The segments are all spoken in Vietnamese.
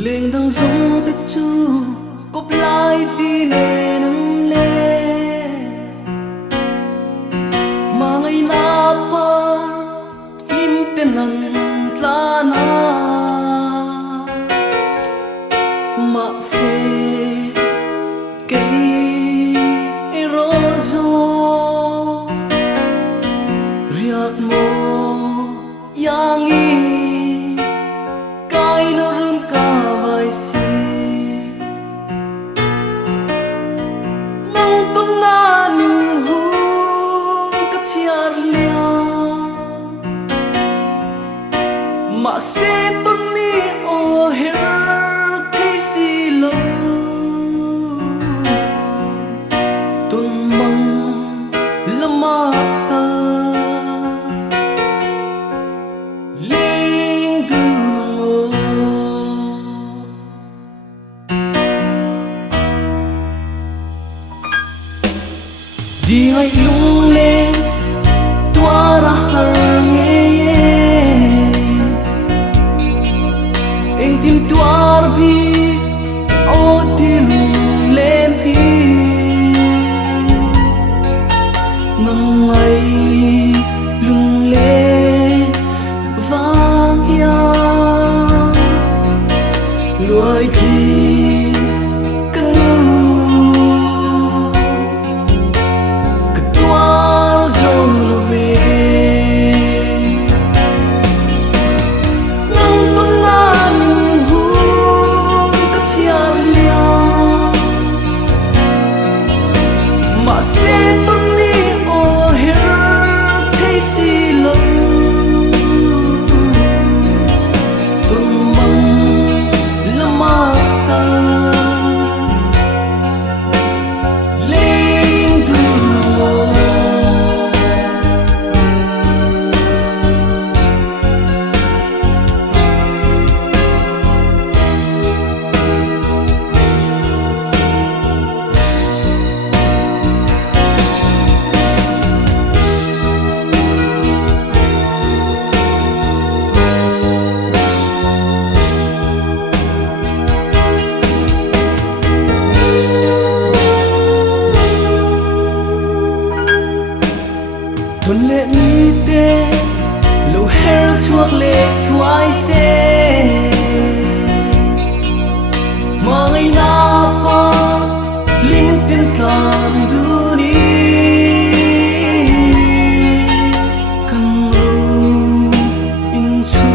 lên đang giống tết chu cốp lại đi nè nắng lê mà ngày na pa lim tên năn tla na mà se cây rozo riak mo yangi mà sẽ tuân ni ô her thấy si lâu tuân mong lama ta linh tu ngô đi ngay lung lên tua ra hờn tim tuar bi o tim lên hi nang ngày lung lên vang ya lối thì cơn cái tuar dâu về thuần lệ mi tê lâu her chuộc lệ thoại xe mà ngày na pa linh tên tàn du ni căng ru in chu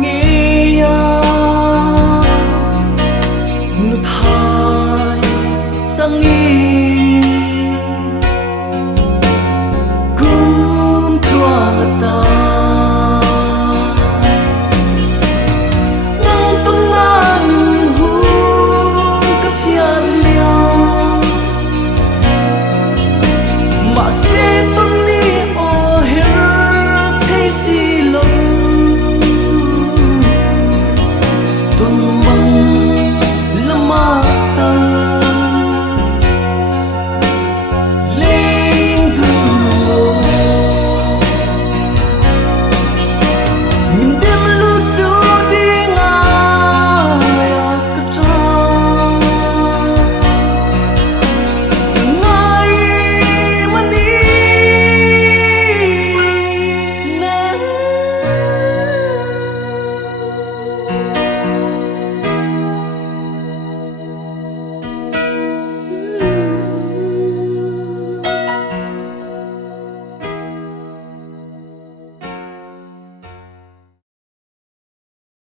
nghe ya ngư thai sang nghi tuân